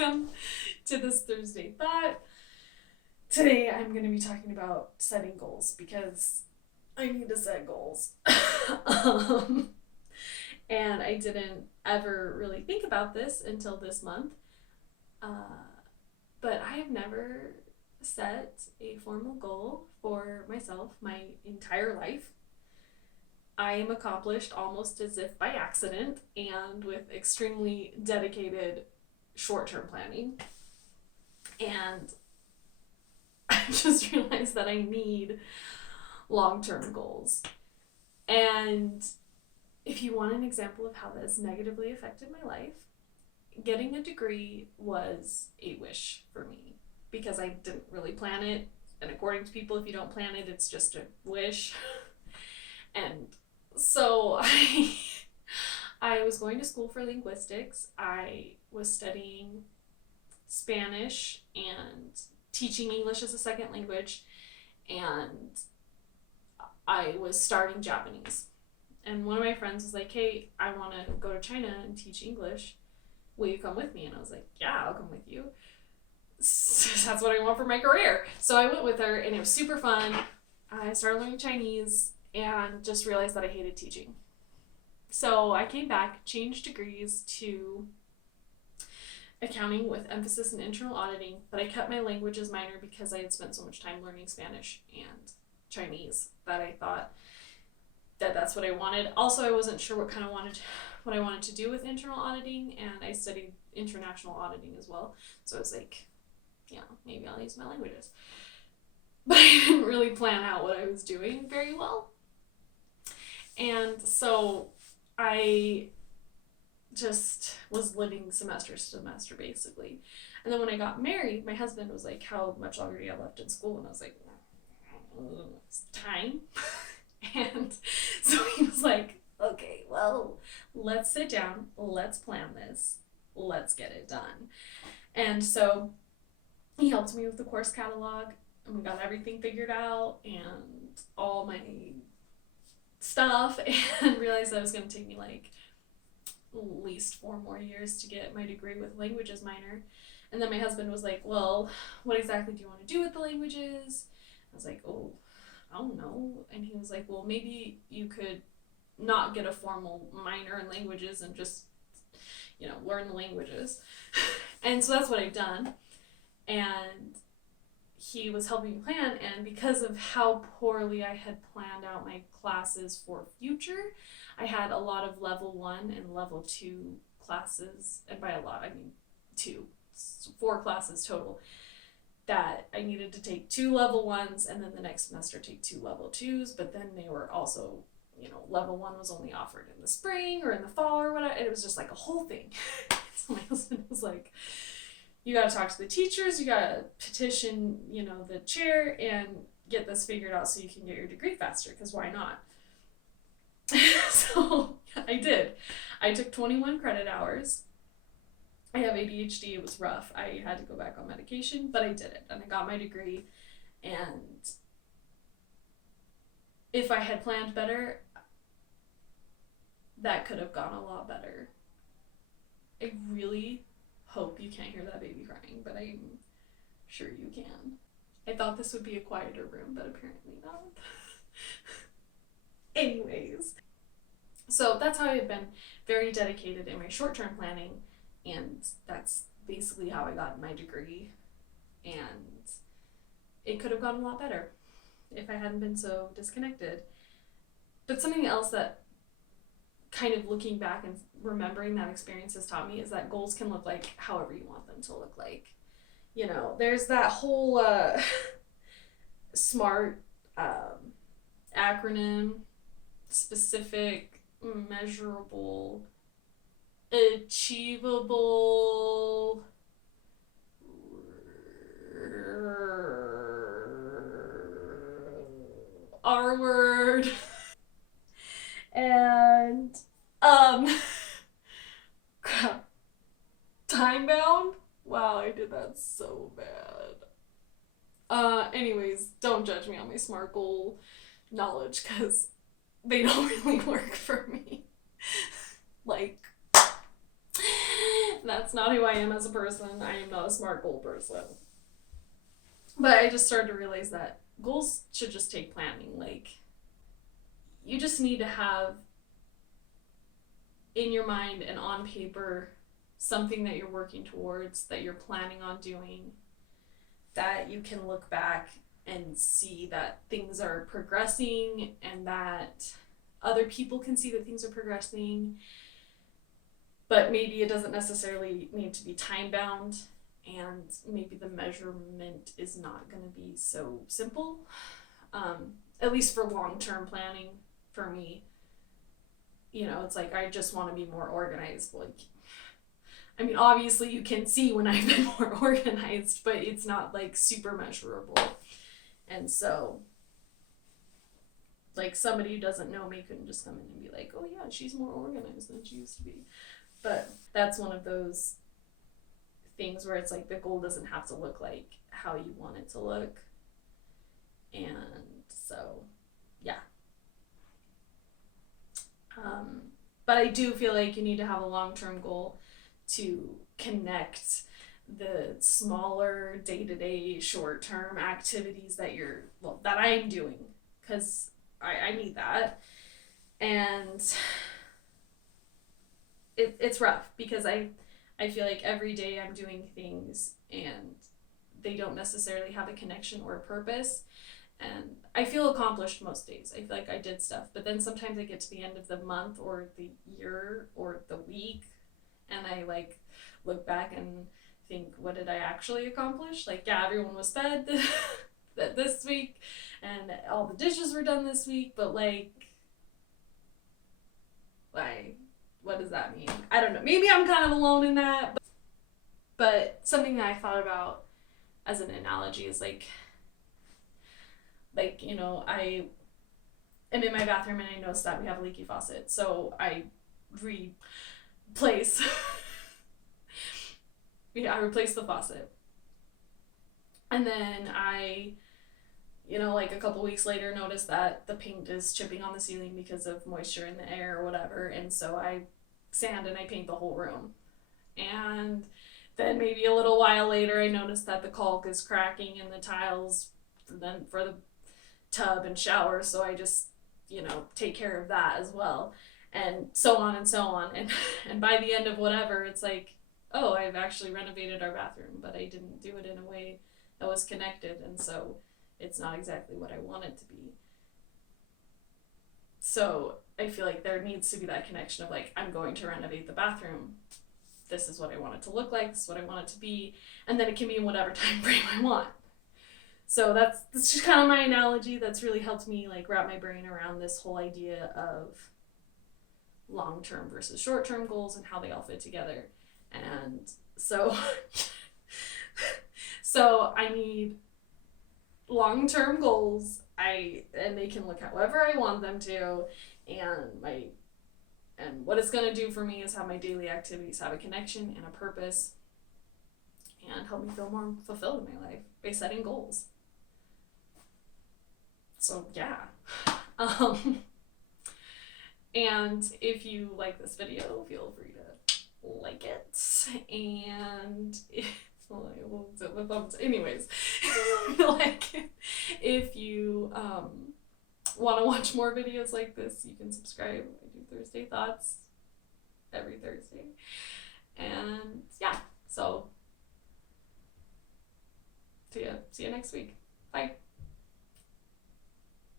Welcome to this Thursday Thought. Today I'm going to be talking about setting goals because I need to set goals. um, and I didn't ever really think about this until this month. But I have never set a formal goal for myself my entire life. I am accomplished almost as if by accident and with extremely dedicated short-term planning. And I just realized that I need long-term goals. And if you want an example of how that has negatively affected my life, getting a degree was a wish for me because I didn't really plan it. And according to people, if you don't plan it, it's just a wish. And so I was going to school for linguistics. I was studying Spanish and teaching English as a second language, and I was starting Japanese. And one of my friends was like, hey, I want to go to China and teach English. Will you come with me? And I was like, yeah, I'll come with you. That's what I want for my career. So I went with her, and it was super fun. I started learning Chinese and just realized that I hated teaching. So I came back, changed degrees to accounting with emphasis in internal auditing, but I kept my languages minor because I had spent so much time learning Spanish and Chinese that I thought that that's what I wanted. Also, I wasn't sure what I wanted to do with internal auditing, and I studied international auditing as well. So I was like, yeah, maybe I'll use my languages. But I didn't really plan out what I was doing very well. And so I just was living semester to semester basically. And then when I got married, my husband was like, how much longer do you have left in school? And I was like, it's time. And so he was like, okay, well, let's sit down, let's plan this, let's get it done. And so he helped me with the course catalog, and we got everything figured out and all my stuff, and realized that it was going to take me like at least 4 more years to get my degree with languages minor. And then my husband was like, well, what exactly do you want to do with the languages? I was like, oh, I don't know. And he was like, well, maybe you could not get a formal minor in languages and just, learn the languages. And so that's what I've done. And he was helping me plan, and because of how poorly I had planned out my classes for future, I had a lot of level 1 and level 2 classes, and by a lot I mean 2, 4 classes total, that I needed to take 2 level 1s and then the next semester take 2 level 2s, but then they were also, level 1 was only offered in the spring or in the fall or whatever, and it was just like a whole thing. So my husband was like, you gotta talk to the teachers, you gotta petition, the chair and get this figured out so you can get your degree faster, because why not? So I did. I took 21 credit hours. I have ADHD, it was rough. I had to go back on medication, but I did it, and I got my degree. And if I had planned better, that could have gone a lot better. I really hope you can't hear that baby crying, but I'm sure you can. I thought this would be a quieter room, but apparently not. Anyways, so that's how I've been very dedicated in my short-term planning, and that's basically how I got my degree. And it could have gone a lot better if I hadn't been so disconnected. But something else that kind of looking back and remembering that experience has taught me is that goals can look like however you want them to look like. There's that whole SMART acronym: specific, measurable, achievable, R word. And crap, time bound. Wow, I did that so bad. Anyways, don't judge me on my SMART goal knowledge, because they don't really work for me. Like, That's not who I am as a person. I am not a SMART goal person. But I just started to realize that goals should just take planning. Like, you just need to have in your mind and on paper something that you're working towards, that you're planning on doing, that you can look back and see that things are progressing and that other people can see that things are progressing, but maybe it doesn't necessarily need to be time bound, and maybe the measurement is not going to be so simple, at least for long-term planning for me. You know, it's like I just want to be more organized. Like, I mean, obviously you can see when I've been more organized, but it's not like super measurable. And so, like, somebody who doesn't know me couldn't just come in and be like, oh yeah, she's more organized than she used to be. But that's one of those things where it's like the goal doesn't have to look like how you want it to look. And so, yeah. But I do feel like you need to have a long-term goal to connect the smaller day-to-day short-term activities that that I'm doing, because I need that. And it's rough because I feel like every day I'm doing things and they don't necessarily have a connection or a purpose. And I feel accomplished most days. I feel like I did stuff. But then sometimes I get to the end of the month or the year or the week and I like look back and think, what did I actually accomplish? Like, yeah, everyone was fed this week and all the dishes were done this week, but like, what does that mean? I don't know. Maybe I'm kind of alone in that. But something that I thought about as an analogy is like, you know, I am in my bathroom and I notice that we have a leaky faucet. So I replace the faucet. And then I, you know, like a couple weeks later notice that the paint is chipping on the ceiling because of moisture in the air or whatever. And so I sand and I paint the whole room. And then maybe a little while later I notice that the caulk is cracking in the tiles then for the tub and shower, so I just, you know, take care of that as well, and so on and so on. And by the end of whatever, it's like, oh, I've actually renovated our bathroom, but I didn't do it in a way that was connected, and so it's not exactly what I want it to be. So I feel like there needs to be that connection of like, I'm going to renovate the bathroom, this is what I want it to look like, this is what I want it to be, and then it can be in whatever time frame I want. So that's just kind of my analogy that's really helped me like wrap my brain around this whole idea of long-term versus short-term goals and how they all fit together. And so I need long-term goals. And they can look however I want them to, and what it's going to do for me is have my daily activities have a connection and a purpose and help me feel more fulfilled in my life by setting goals. So yeah. And if you like this video, feel free to like it. And anyways, like, if you want to watch more videos like this, you can subscribe. I do Thursday Thoughts every Thursday. And yeah, so see you next week. Bye.